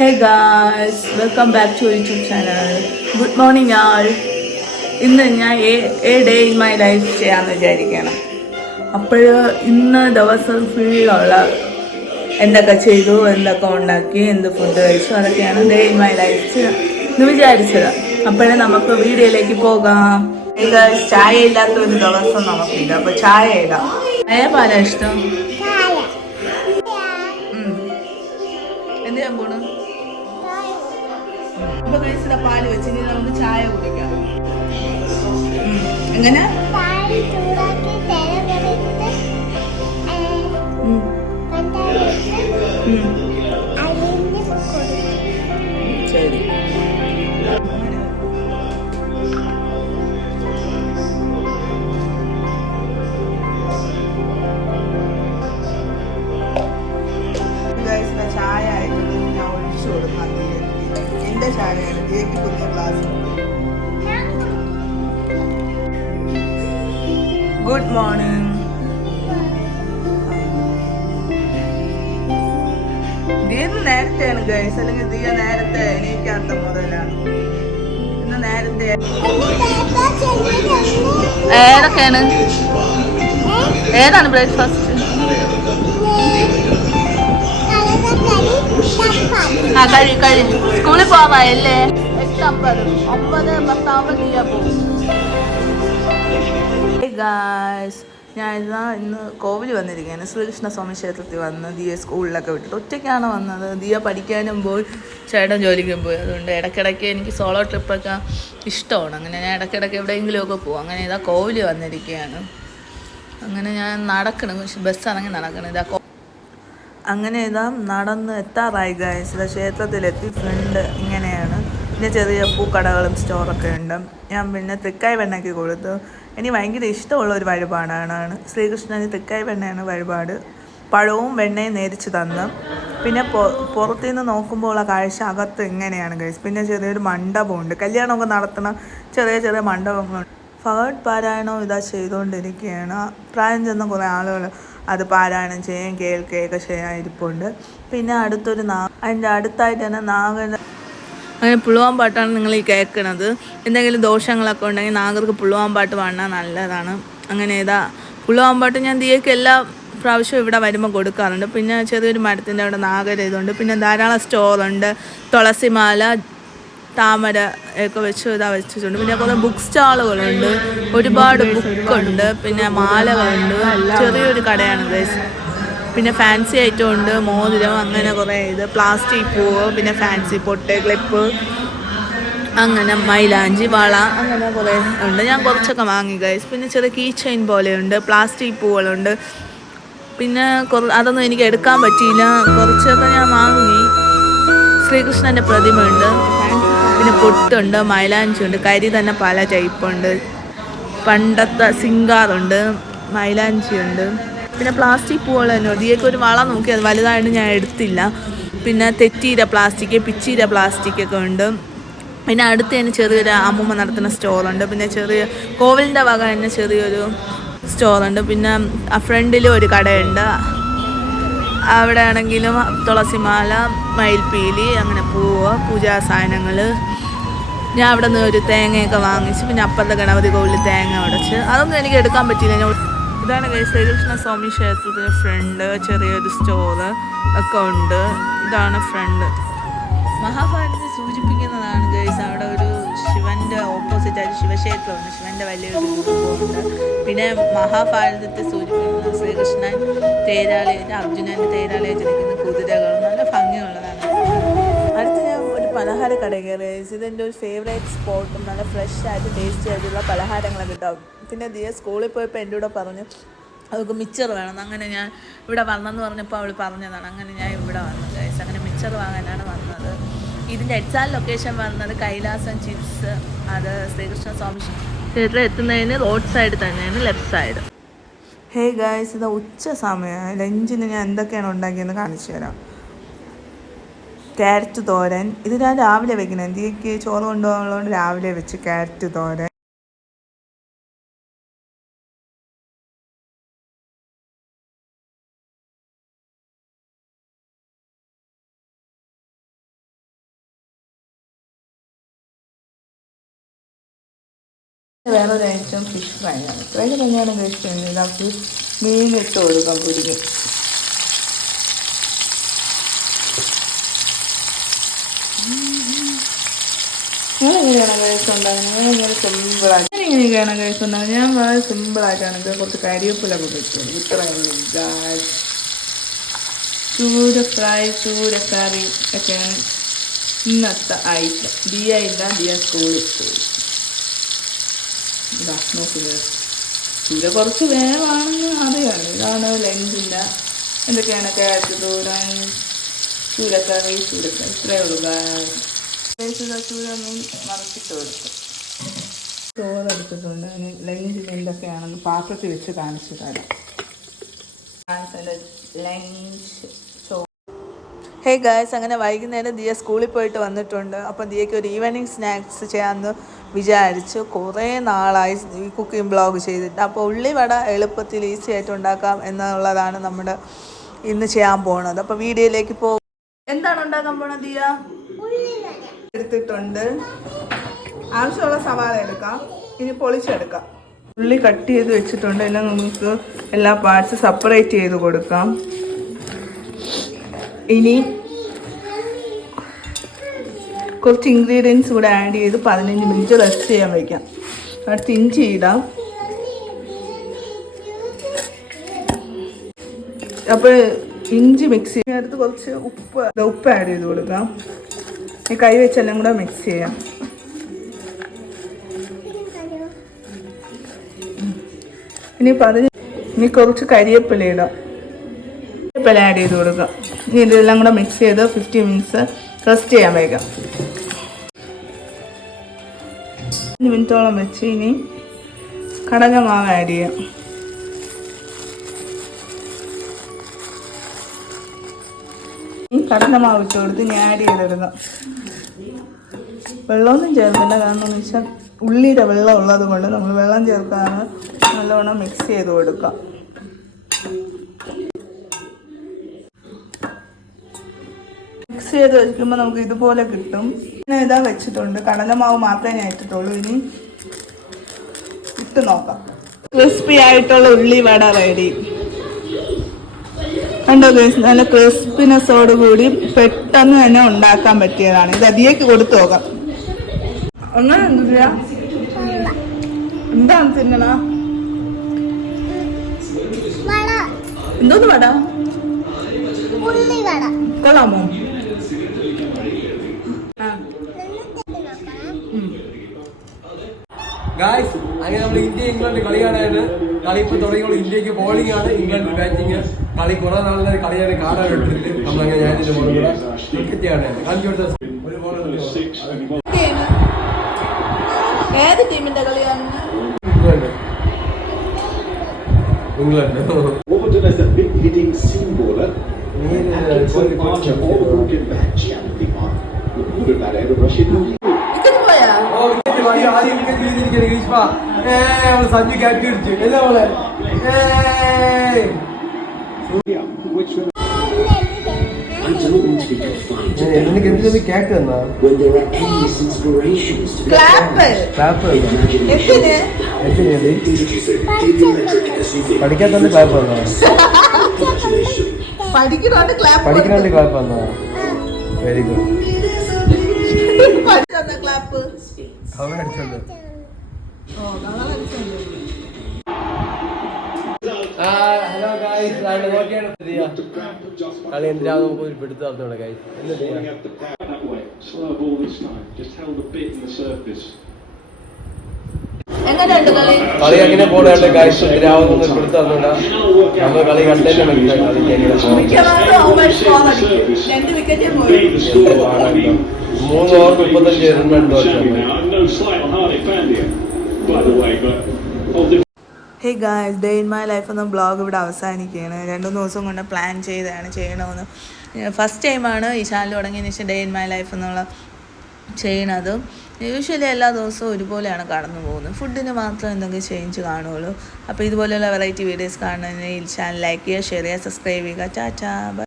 Hey guys, welcome back to our YouTube channel. Good morning all. ഇന്ന് ഞാൻ A day in my life ചെയ്യാമെന്ന് വിചാരിക്കണം. അപ്പോൾ ഇന്ന് ദിവസം ഫുള്ളുള്ള എന്തൊക്കെ ചെയ്തു, എന്തൊക്കെ ഉണ്ടാക്കി, എന്ത് ഫുഡ് കഴിച്ചു, അതൊക്കെയാണ് ഡേ ഇൻ മൈ ലൈഫ് എന്ന് വിചാരിച്ചത്. അപ്പോഴേ നമുക്ക് വീഡിയോയിലേക്ക് പോകാം. ചായ ഇല്ലാത്ത ഒരു ദിവസം നമുക്കില്ല. അപ്പൊ ചായ ഇടാം. ചായ പാലാ ഇഷ്ടം. എന്ത് ചെയ്യാൻ പോണു? ഇപ്പൊ കഴിച്ചത് പാല് വെച്ച് നമുക്ക് ചായ കുടിക്കാം. എങ്ങനെ? ശരി. ചായ ആയിട്ട് ഞാൻ ഒഴിച്ചു കൊടുക്കാം. എന്റെ ചായയാണ്. ദിയക്ക് കുഞ്ഞ ഗ്ലാസ്. Good morning. ദിയ നേരത്തെയാണ് ഗൈസ്, അല്ലെങ്കിൽ ദിയ നേരത്തെ എണീക്കാത്ത മുതലാണ്. ഇന്ന് നേരത്തെ ഏതൊക്കെയാണ്? ഏതാണ് ബ്രേക്ക്ഫാസ്റ്റ്? ആ കഴി സ്കൂളിൽ പോവാല്ലേ? 8:50 9:10 ദിയ പോകും. ഞാൻ ഇന്ന് കോവിൽ വന്നിരിക്കുകയാണ്. ശ്രീകൃഷ്ണ സ്വാമി ക്ഷേത്രത്തിൽ വന്ന് ദിയെ സ്കൂളിലൊക്കെ വിട്ടിട്ട് ഒറ്റയ്ക്കാണ് വന്നത്. ദിയ പഠിക്കാനും പോയി, ചേട്ടൻ ജോലിക്കും പോയി. അതുകൊണ്ട് ഇടയ്ക്കിടയ്ക്ക് എനിക്ക് സോളോ ട്രിപ്പൊക്കെ ഇഷ്ടമാണ്. അങ്ങനെ ഞാൻ ഇടയ്ക്കിടയ്ക്ക് എവിടെയെങ്കിലുമൊക്കെ പോകും. അങ്ങനെ ഇതാ കോവിൽ വന്നിരിക്കുകയാണ്. അങ്ങനെ ഞാൻ നടക്കണം, ബസ് ഇറങ്ങി നടക്കണം. അങ്ങനെ ഇതാ നടന്ന് എത്താറായി ഗൈസ്. ഇതാ ക്ഷേത്രത്തിലെത്തി. ഫ്രണ്ട് ഇങ്ങനെയാണ്. പിന്നെ ചെറിയ പൂക്കടകളും സ്റ്റോറൊക്കെ ഉണ്ട്. ഞാൻ പിന്നെ തെക്കായി വെണ്ണയ്ക്ക് കൊടുത്തു. എനിക്ക് ഭയങ്കര ഇഷ്ടമുള്ള ഒരു വഴിപാടാണ്. ശ്രീകൃഷ്ണന് തെക്കായി വെണ്ണയാണ് വഴിപാട്. പഴവും വെണ്ണയും നേരിച്ച് തന്നു. പിന്നെ പുറത്തുനിന്ന് നോക്കുമ്പോൾ ഉള്ള കാഴ്ച അകത്ത് ഇങ്ങനെയാണ് ഗൈസ്. പിന്നെ ചെറിയൊരു മണ്ഡപമുണ്ട്. കല്യാണമൊക്കെ നടത്തുന്ന ചെറിയ ചെറിയ മണ്ഡപങ്ങളുണ്ട്. ഭഗവത് പാരായണവും ഇതാ ചെയ്തുകൊണ്ടിരിക്കുകയാണ്. പ്രായം ചെന്ന കുറേ ആളുകൾ അത് പാരായണം ചെയ്യാൻ കേൾക്കുകയൊക്കെ ചെയ്യാൻ ഇരിപ്പുണ്ട്. പിന്നെ അടുത്തൊരു അതിൻ്റെ അടുത്തായിട്ട് തന്നെ നാഗൻ. അങ്ങനെ പുള്ളുവാൻ പാട്ടാണ് നിങ്ങൾ ഈ കേൾക്കണത്. എന്തെങ്കിലും ദോഷങ്ങളൊക്കെ ഉണ്ടെങ്കിൽ നാഗർക്ക് പുള്ളുവാൻ പാട്ട് പാടാൻ നല്ലതാണ്. അങ്ങനെ ഇതാ പുള്ളുവാൻ പാട്ട് ഞാൻ ദിയക്ക് എല്ലാ പ്രാവശ്യവും ഇവിടെ വരുമ്പോൾ കൊടുക്കാറുണ്ട്. പിന്നെ ചെറിയൊരു മരത്തിൻ്റെ അവിടെ നാഗര ഇതുണ്ട്. പിന്നെ ധാരാളം സ്റ്റോറുണ്ട്. തുളസിമാല, താമര ഒക്കെ വെച്ചിട്ടുണ്ട്. പിന്നെ കുറേ ബുക്ക് സ്റ്റാളുകളുണ്ട്. ഒരുപാട് ബുക്കുണ്ട്. പിന്നെ മാലകളുണ്ട്. ചെറിയൊരു കടയാണ് ഗൈസ്. പിന്നെ ഫാൻസി ഐറ്റം ഉണ്ട്. മോതിരം, അങ്ങനെ കുറേ പ്ലാസ്റ്റിക് പൂവ്, പിന്നെ ഫാൻസി പൊട്ട്, ക്ലിപ്പ്, അങ്ങനെ മൈലാഞ്ചി, വള, അങ്ങനെ കുറേ ഉണ്ട്. ഞാൻ കുറച്ചൊക്കെ വാങ്ങി ഗൈസ്. പിന്നെ ചെറിയ കീ ചെയിൻ പോലെയുണ്ട്. പ്ലാസ്റ്റിക് പൂവുകളുണ്ട്. പിന്നെ അതൊന്നും എനിക്ക് എടുക്കാൻ പറ്റിയില്ല. കുറച്ചൊക്കെ ഞാൻ വാങ്ങി. ശ്രീകൃഷ്ണൻ്റെ പ്രതിമയുണ്ട്. പിന്നെ പൊട്ടുണ്ട്, മൈലാഞ്ചി ഉണ്ട്. കരി തന്നെ പല ടൈപ്പുണ്ട്. പണ്ടത്തെ സിംഗാറുണ്ട്, മൈലാഞ്ചി ഉണ്ട്. പിന്നെ പ്ലാസ്റ്റിക് പൂവുകൾ തന്നെ. ദിയക്ക് ഒരു വള നോക്കി, അത് വലുതായിട്ട് ഞാൻ എടുത്തില്ല. പിന്നെ തെറ്റീര പ്ലാസ്റ്റിക്, പിച്ചീര പ്ലാസ്റ്റിക് ഒക്കെ ഉണ്ട്. പിന്നെ അടുത്ത് തന്നെ ചെറിയൊരു അമ്മൂമ്മ നടത്തുന്ന സ്റ്റോറുണ്ട്. പിന്നെ ചെറിയ കോവിലിൻ്റെ വക തന്നെ ചെറിയൊരു സ്റ്റോറുണ്ട്. പിന്നെ ആ ഫ്രണ്ടിലും ഒരു കടയുണ്ട്. അവിടെ ആണെങ്കിലും തുളസിമാല, മയിൽപ്പീലി, അങ്ങനെ പൂവ്, പൂജാ സാധനങ്ങൾ. ഞാൻ അവിടെ നിന്ന് ഒരു തേങ്ങയൊക്കെ വാങ്ങിച്ച്. പിന്നെ അപ്പുറത്തെ ഗണപതി കോവിലിൽ തേങ്ങ ഉടച്ച്. അതൊന്നും എനിക്ക് എടുക്കാൻ പറ്റിയില്ല. ഇതാണ് ശ്രീകൃഷ്ണ സ്വാമി ക്ഷേത്രത്തിൻ്റെ ഫ്രണ്ട്. ചെറിയൊരു സ്റ്റോറ് ഒക്കെ ഉണ്ട്. ഇതാണ് ഫ്രണ്ട്. മഹാഭാരതത്തെ സൂചിപ്പിക്കുന്നതാണ് ഗൈസ്. അവിടെ ഒരു ശിവൻ്റെ ഓപ്പോസിറ്റായിട്ട് ശിവക്ഷേത്രമുണ്ട്. ശിവൻ്റെ വലിയൊരു രൂപമുണ്ട്. പിന്നെ മഹാഭാരതത്തെ സൂചിപ്പിക്കുന്നത് ശ്രീകൃഷ്ണൻ തേരാളിയായിട്ട്, അർജുനൻ്റെ തേരാളിയായിട്ട് നിൽക്കുന്ന കുതിരകൾ. നല്ല ഭംഗിയുള്ളതാണ്. അടുത്ത് ഞാൻ ഒരു പലഹാര കട കയറി. ഇതെൻ്റെ ഒരു ഫേവറേറ്റ് സ്പോട്ടും. നല്ല ഫ്രഷ് ആയിട്ട് ടേസ്റ്റി ആയിട്ടുള്ള പലഹാരങ്ങളൊക്കെ ഉണ്ടാവും. പിന്നെ ദിയ സ്കൂളിൽ പോയപ്പോൾ എൻ്റെ കൂടെ പറഞ്ഞു അവൾക്ക് മിച്ചർ വേണം. അങ്ങനെ ഞാൻ ഇവിടെ വന്നെന്ന് പറഞ്ഞപ്പോൾ അവൾ പറഞ്ഞതാണ്. അങ്ങനെ ഞാൻ ഇവിടെ വന്നു ഗൈസ്. അങ്ങനെ മിച്ചർ വാങ്ങാനാണ് വന്നത്. ഇതിൻ്റെ എക്സാക്ട് ലൊക്കേഷൻ വന്നത് കൈലാസം ചിപ്സ്. അത് ശ്രീകൃഷ്ണ സ്വാമി ക്ഷേത്രത്തിൽ എത്തുന്നതിന് റോഡ് സൈഡ് തന്നെയാണ്, ലെഫ്റ്റ് സൈഡ്. ഹേ ഗൈസ്, ഇത് ഉച്ച സമയമാണ്. ലഞ്ചിന് ഞാൻ എന്തൊക്കെയാണ് ഉണ്ടാക്കിയെന്ന് കാണിച്ചു തരാം. ക്യാരറ്റ് തോരൻ. ഇത് ഞാൻ രാവിലെ വെക്കുന്നത്. എന്തിക്ക് ചോറ് കൊണ്ടുപോകാനുള്ളതുകൊണ്ട് രാവിലെ വെച്ച് ക്യാരറ്റ് തോരൻ. വേറൊരു ഐറ്റം ഫിഷ് ഫ്രൈ ആണ്. ഫ്രൈഡ് തന്നെയാണ് കഴിച്ചിട്ടുണ്ട്. നമുക്ക് മീനിട്ട് കൊടുക്കാം പൊരിക്കും. ഞാനെങ്ങനെയാണ് കഴിച്ചുണ്ടാകുന്നത്? ഇങ്ങനെ സിമ്പിളായിട്ട് ഞാനിങ്ങനെയൊക്കെയാണ് കഴിച്ചുണ്ടാകുന്നത്. ഞാൻ വളരെ സിമ്പിളായിട്ടാണ് ഇത് കുറച്ച് കരിവേപ്പിലൊക്കെ വെച്ചത്. ഇത്രയുള്ളൂ. ചൂര ഫ്രൈ, ചൂര കറി ഒക്കെയാണ് ഇന്നത്തെ ഐറ്റം. ദിയ ഇല്ല, ദിയ സ്കൂളിൽ പോയി. ഇതാ നോക്കുക, ചൂര കുറച്ച് വേവാണെന്ന് അറിയാമല്ലോ. ഇതാണ് ലഞ്ചില്ല. എന്തൊക്കെയാണ് ക്യാരറ്റ് തോരൻ, ചൂരക്കറി, ചൂരക്കറി. ഇത്രയേ ഉള്ളൂ. ചൂര മീൻ മറച്ചിട്ട് കൊടുക്കും. ചോറെടുത്തിട്ടുണ്ട്. അതിന് ലഞ്ചിൽ എന്തൊക്കെയാണെന്ന് പാത്രത്തിൽ വെച്ച് കാണിച്ചു തരാം. ലഞ്ച് ചോറ്. ഹേ ഗായ്സ്, അങ്ങനെ വൈകുന്നേരം ദിയ സ്കൂളിൽ പോയിട്ട് വന്നിട്ടുണ്ട്. അപ്പം ദിയയ്ക്ക് ഒരു ഈവനിങ് സ്നാക്സ് ചെയ്യാമെന്ന് വിചാരിച്ചു. കുറേ നാളായി ഈ കുക്കിംഗ് ബ്ലോഗ് ചെയ്തിട്ട്. അപ്പോൾ ഉള്ളിവട എളുപ്പത്തിൽ ഈസി ആയിട്ട് ഉണ്ടാക്കാം എന്നുള്ളതാണ് നമ്മുടെ ഇന്ന് ചെയ്യാൻ പോകുന്നത്. അപ്പോൾ വീഡിയോയിലേക്ക് പോകും. എന്താണ് ഉണ്ടാക്കാൻ പോണത് ദിയ? എടുത്തിട്ടുണ്ട്. ആവശ്യമുള്ള സവാള എടുക്കാം. ഇനി പൊളിച്ചെടുക്കാം. ഉള്ളി കട്ട് ചെയ്ത് വെച്ചിട്ടുണ്ട്. എല്ലാം നമുക്ക് എല്ലാ പാർട്സ് സെപ്പറേറ്റ് ചെയ്ത് കൊടുക്കാം. ഇനി കുറച്ച് ഇൻഗ്രീഡിയൻസ് കൂടെ ആഡ് ചെയ്ത് 15 മിനിറ്റ് റെസ്റ്റ് ചെയ്യാൻ വയ്ക്കാം. അടുത്ത് ഇഞ്ചി ഇടാം. അപ്പോൾ ഇഞ്ചി മിക്സ് ചെയ്യാൻ അടുത്ത് കുറച്ച് ഉപ്പ് ആഡ് ചെയ്ത് കൊടുക്കാം. ഈ കൈ വെച്ചെല്ലാം കൂടെ മിക്സ് ചെയ്യാം. ഇനി കുറച്ച് കരിവേപ്പില ഇടാം. കരിവേപ്പില ആഡ് ചെയ്ത് കൊടുക്കാം. ഇനി ഇതെല്ലാം കൂടെ മിക്സ് ചെയ്ത് 15 മിനിറ്റ്സ് റെസ്റ്റ് ചെയ്യാൻ വയ്ക്കാം. 5 മിനിറ്റോളം വെച്ച് ഇനി കടലമാവ് ആഡ് ചെയ്യാം. ഈ കടലമാവ് ഇട്ട് കൊടുത്ത് ഇനി ആഡ് ചെയ്തെടുക്കാം. വെള്ളമൊന്നും ചേർത്തില്ല. കാരണം എന്ന് വെച്ചാൽ ഉള്ളിയുടെ വെള്ളം ഉള്ളത് കൊണ്ട് നമ്മൾ വെള്ളം ചേർക്കാതെ നല്ലോണം മിക്സ് ചെയ്ത് കൊടുക്കാം. മിക്സ് ചെയ്ത് വയ്ക്കുമ്പോൾ നമുക്ക് ഇതുപോലെ കിട്ടും. ഞാൻ ഇതാ വെച്ചിട്ടുണ്ട്. കടലമാവ് മാത്രമേ ഞാൻ ഇട്ടിട്ടുള്ളൂ. ഇനി ഇട്ട് നോക്കാം. ക്രിസ്പി ആയിട്ടുള്ള ഉള്ളിവട റെഡി. കണ്ടോ ഗൈസ്, നല്ല ക്രിസ്പിനെസ്സോട് കൂടി പെട്ടെന്ന് തന്നെ ഉണ്ടാക്കാൻ പറ്റിയതാണ്. ഇത് അതിലേക്ക് കൊടുത്തു നോക്കാം. അങ്ങനെ എന്തില്ല, എന്താണ് തിന്നണ? എന്തോന്ന് വട? കൊള്ളാമോ? ഗായ്സ്, അങ്ങനെ നമ്മൾ ഇന്ത്യ ഇംഗ്ലണ്ട് കളി കാണാനാണ്. കളി ഇപ്പോൾ തുടങ്ങിയുള്ള ഇന്ത്യക്ക് ബോളിംഗ് ആണ്, ഇംഗ്ലണ്ട് ബാറ്റിങ്. കളി കുറെ നാളിലെ കളിയാണ് കാണാൻ ഇട്ടിട്ട് നമ്മളങ്ങനെ ഞാൻ ക്രിക്കറ്റ് കാണാനാണ് കളി കൊടുത്ത ഒരു ബോൾ. ഏത് ടീമിന്റെ കളിയാണ്? ഇംഗ്ലണ്ട്. സഞ്ജു ക്യാറ്റ് അടിച്ചു എന്താ പോലെ എനിക്ക് എന്തിനൊരു ക്യാറ്റ് തന്നാ പഠിക്കാൻ തന്നെ ക്ലാപ്പ് തന്നാ പഠിക്കുന്നുണ്ട് ക്ലാപ്പ് തന്നാ വെരി ഗുഡ് അടിച്ചോണ്ട് ഹലോ ഗൈസ്, കളി എന്തിനാണ് നമുക്ക് ഒരു പിടുത്തം നടത്തോടെ ഗൈസ്. കളി അങ്ങനെ പോകണ്ട ഗൈസ്. എന്തിനാവുന്ന ഒരു പിടുത്തം നടത്തോണ്ട. നമ്മൾ കളി കണ്ടല്ലേ മനസ്സിലായി. കളി 3 over 35 run. Hey guys, day in my life എന്ന ബ്ലോഗ് ഇവിടെ അവസാനിക്കുകയാണ്. 2-3 ദിവസം കൊണ്ട് പ്ലാൻ ചെയ്താണ് ചെയ്യണമെന്ന്. ഫസ്റ്റ് ടൈമാണ് ഈ ചാനൽ തുടങ്ങിയതിന് ശേഷം ഡേ ഇൻ മൈ ലൈഫ് എന്നുള്ള ചെയ്യണത്. യൂഷ്വലി എല്ലാ ദിവസവും ഒരുപോലെയാണ് കടന്നു പോകുന്നത്. ഫുഡിന് മാത്രം എന്തെങ്കിലും ചേഞ്ച് കാണുള്ളൂ. അപ്പോൾ ഇതുപോലെയുള്ള വെറൈറ്റി വീഡിയോസ് കാണുന്നതിന് ഈ ചാനൽ ലൈക്ക് ചെയ്യുക, ഷെയർ ചെയ്യുക, സബ്സ്ക്രൈബ് ചെയ്യുക. ടാറ്റാ.